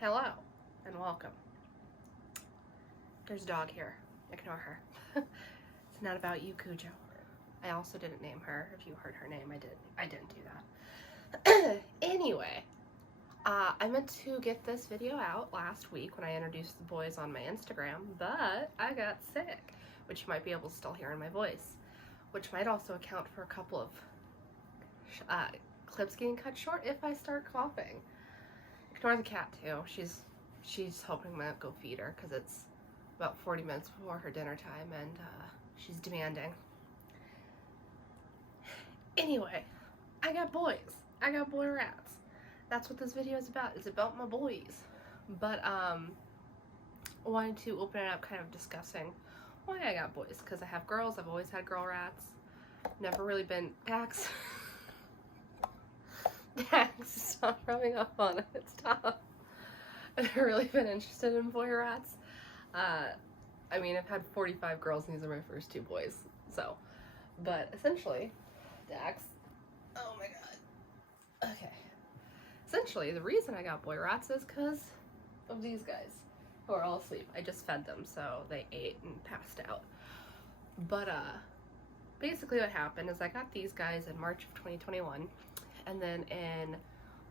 Hello and welcome. There's a dog here. Ignore her. It's not about you, Cujo. I also didn't name her. If you heard her name, I didn't do that. Anyway, I meant to get this video out last week when I introduced the boys on my Instagram, but I got sick, which you might be able to still hear in my voice, which might also account for a couple of clips getting cut short if I start coughing. Ignore the cat too. She's hoping I'm gonna go feed her because it's about 40 minutes before her dinner time and she's demanding. Anyway, I got boys. I got boy rats. That's what this video is about. It's about my boys. But I wanted to open it up kind of discussing why I got boys, because I have girls. I've always had girl rats. Never really been Dax. Stop rubbing up on it. Stop. I've never really been interested in boy rats. I mean, I've had 45 girls and these are my first 2 boys. So, but essentially, Dax. Oh my god. Okay. Essentially, the reason I got boy rats is because of these guys who are all asleep. I just fed them, so they ate and passed out. But basically what happened is I got these guys in March of 2021. And then in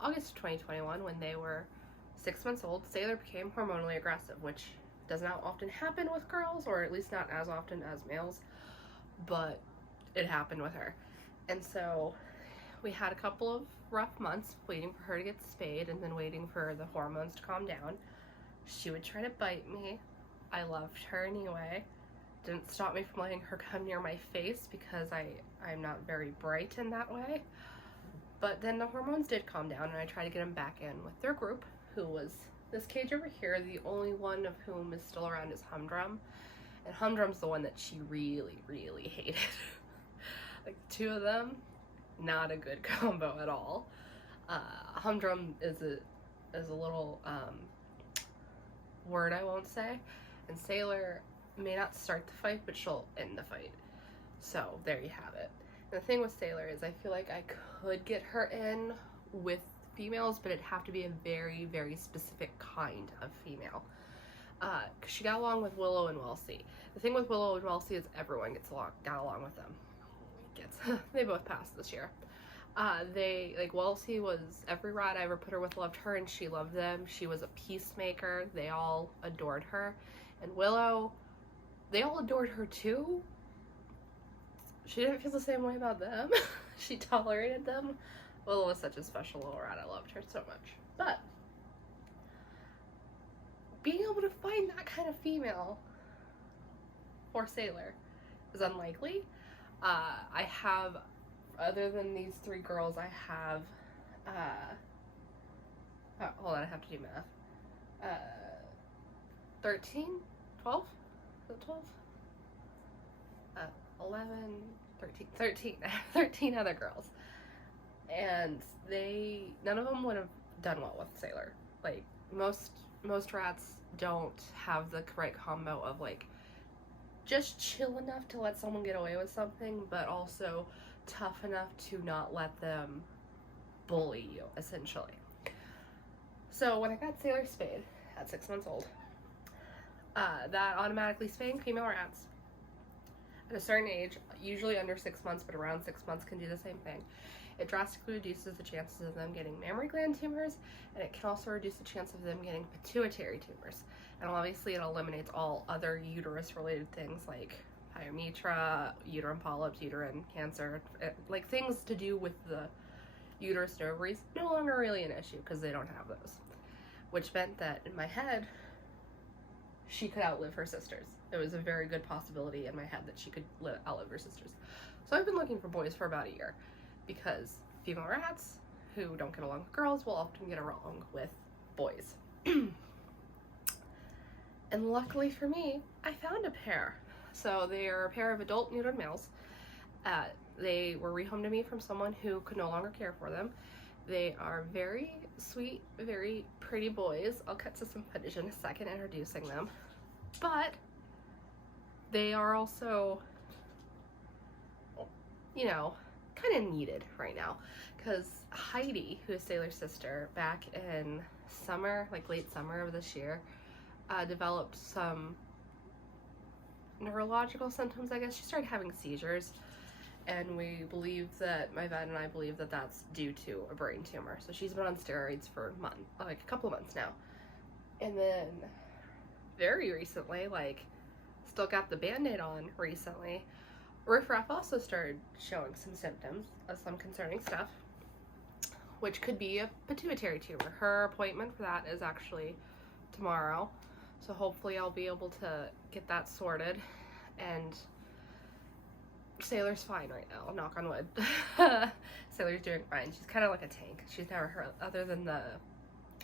August of 2021, when they were 6 months old, Sailor became hormonally aggressive, which does not often happen with girls, or at least not as often as males, but it happened with her. And so we had a couple of rough months waiting for her to get spayed and then waiting for the hormones to calm down. She would try to bite me. I loved her anyway. Didn't stop me from letting her come near my face because I'm not very bright in that way. But then the hormones did calm down and I tried to get them back in with their group, who was this cage over here. The only one of whom is still around is Humdrum. And Humdrum's the one that she really, really hated. Like, the 2 of them, not a good combo at all. Humdrum is a little word I won't say. And Sailor may not start the fight, but she'll end the fight. So there you have it. And the thing with Sailor is I feel like I could get her in with females, but it'd have to be a very, very specific kind of female. Because she got along with Willow and Wellesley. The thing with Willow and Wellesley is everyone got along with them. They both passed this year. Wellesley was, every rat I ever put her with loved her and she loved them. She was a peacemaker. They all adored her. And Willow, they all adored her too. She didn't feel the same way about them. She tolerated them. Willow was such a special little rat. I loved her so much. But being able to find that kind of female for Sailor is unlikely. I have, other than these 3 girls, I have, hold on, I have to do math. 13? 12? Is it 12? 11, 13. I have 13 other girls. And none of them would have done well with Sailor. Like, most rats don't have the right combo of, like, just chill enough to let someone get away with something, but also tough enough to not let them bully you, essentially. So when I got Sailor spayed at 6 months old, that automatically spaying female rats at a certain age, usually under 6 months, but around 6 months can do the same thing. It drastically reduces the chances of them getting mammary gland tumors, and it can also reduce the chance of them getting pituitary tumors. And obviously it eliminates all other uterus-related things like pyometra, uterine polyps, uterine cancer, like things to do with the uterus and ovaries, no longer really an issue because they don't have those. Which meant that in my head, she could outlive her sisters. There was a very good possibility in my head that she could outlive her sisters. So I've been looking for boys for about a year because female rats who don't get along with girls will often get along with boys. And luckily for me, I found a pair. So they are a pair of adult neutered males. They were rehomed to me from someone who could no longer care for them. They are very sweet, very pretty boys. I'll cut to some footage in a second introducing them. But they are also, you know, kind of needed right now because Heidi, who is Sailor's sister, back in summer, like late summer of this year, developed some neurological symptoms, I guess. She started having seizures, and we believe that, my vet and I believe that that's due to a brain tumor. So she's been on steroids for a couple of months now. And then very recently, like, still got the Band-Aid on recently, Riff Raff also started showing some symptoms of some concerning stuff, which could be a pituitary tumor. Her appointment for that is actually tomorrow, so hopefully I'll be able to get that sorted. And Sailor's fine right now, knock on wood. Sailor's doing fine. She's kind of like a tank. She's never heard, other than the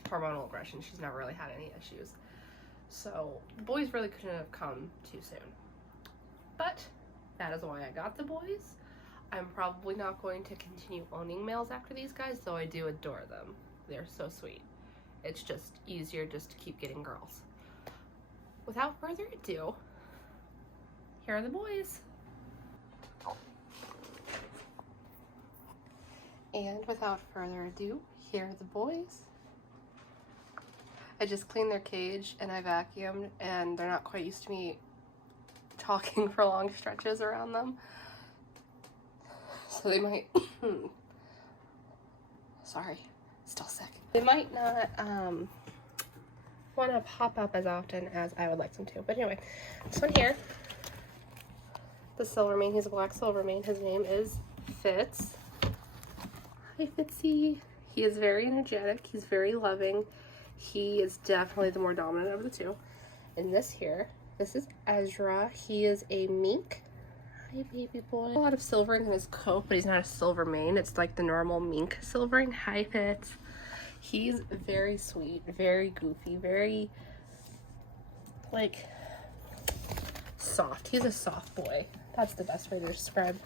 hormonal aggression, she's never really had any issues. So the boys really couldn't have come too soon. But that is why I got the boys. I'm probably not going to continue owning males after these guys, though I do adore them. They're so sweet. It's just easier just to keep getting girls. Without further ado, here are the boys. And without further ado, here are the boys. I just cleaned their cage and I vacuumed, and they're not quite used to me talking for long stretches around them. So they might, sorry, still sick. They might not want to pop up as often as I would like them to. But anyway, this one here, the Silvermane, he's a black Silvermane. His name is Fitz. Hi, Fitzy. He is very energetic. He's very loving. He is definitely the more dominant of the two. And this here, this is Ezra. He is a mink. Hi, baby boy. A lot of silvering in his coat, but he's not a Silvermane. It's like the normal mink silvering. Hi, Fitz. He's very sweet, very goofy, very, like, soft. He's a soft boy. That's the best way to describe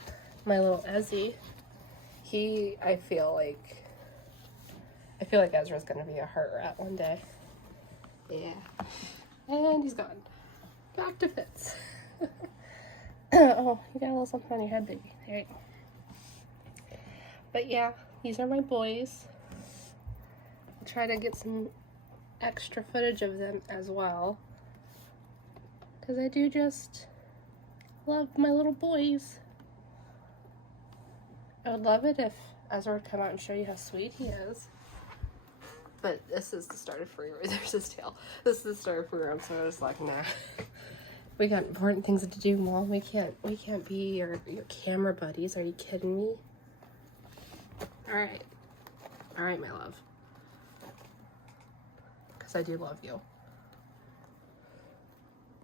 my little Ezzy. I feel like Ezra's gonna be a hurt rat one day. Yeah. And he's gone. Back to Fitz. Oh, you got a little something on your head, baby. There you go. But yeah, these are my boys. I'll try to get some extra footage of them as well, because I do just love my little boys. I would love it if Ezra would come out and show you how sweet he is. But this is the start of free roam. There's his tail. This is the start of free roam, so I was like, nah. We got important things to do, Mom. We can't be your camera buddies. Are you kidding me? Alright. Alright, my love. Because I do love you.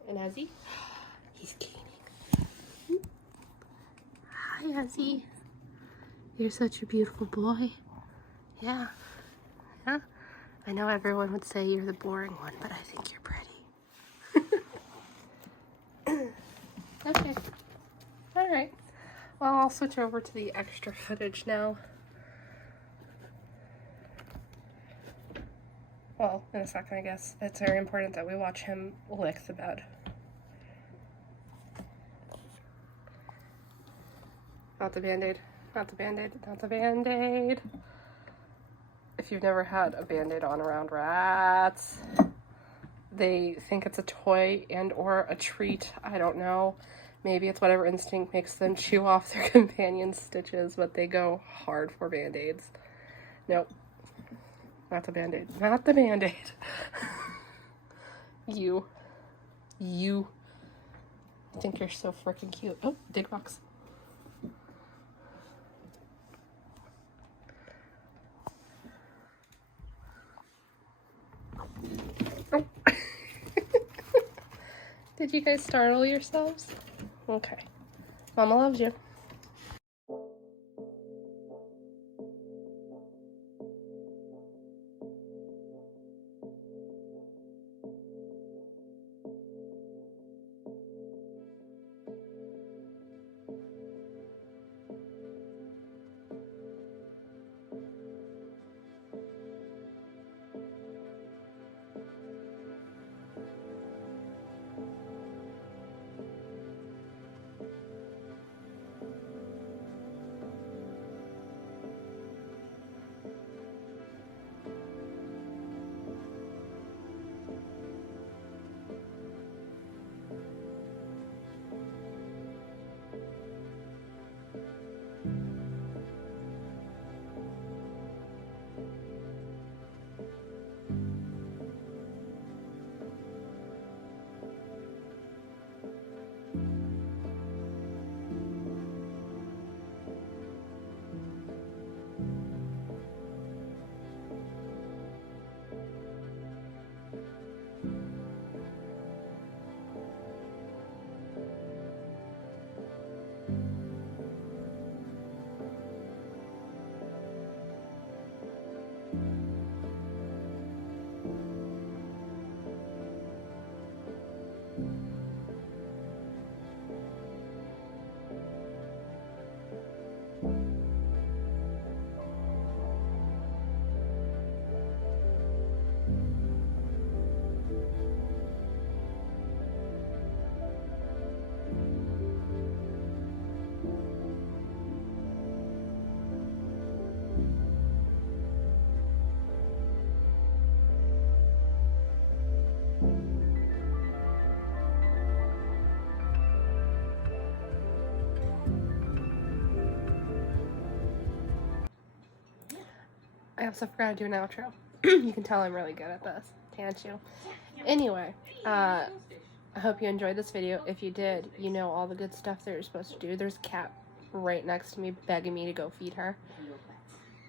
And Ezzy? He's gaining. Hi, Ezzy. You're such a beautiful boy. Yeah. Yeah. I know everyone would say you're the boring one, but I think you're pretty. Okay. Alright. Well, I'll switch over to the extra footage now. Well, in a second, I guess. It's very important that we watch him lick the bed. Not the Band-Aid. Not the Band-Aid. Not the Band-Aid. If you've never had a Band-Aid on around rats, they think it's a toy and or a treat. I don't know. Maybe it's whatever instinct makes them chew off their companion's stitches, but they go hard for Band-Aids. Nope. Not the Band-Aid. Not the Band-Aid. You think you're so freaking cute. Oh, dig box. Oh. Did you guys startle yourselves? Okay. Mama loves you. I also forgot to do an outro. You can tell I'm really good at this, can't you? Anyway, I hope you enjoyed this video. If you did, you know all the good stuff that you're supposed to do. There's a cat right next to me begging me to go feed her.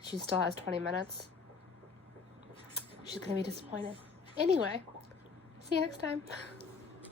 She still has 20 minutes. She's gonna be disappointed. Anyway, see you next time.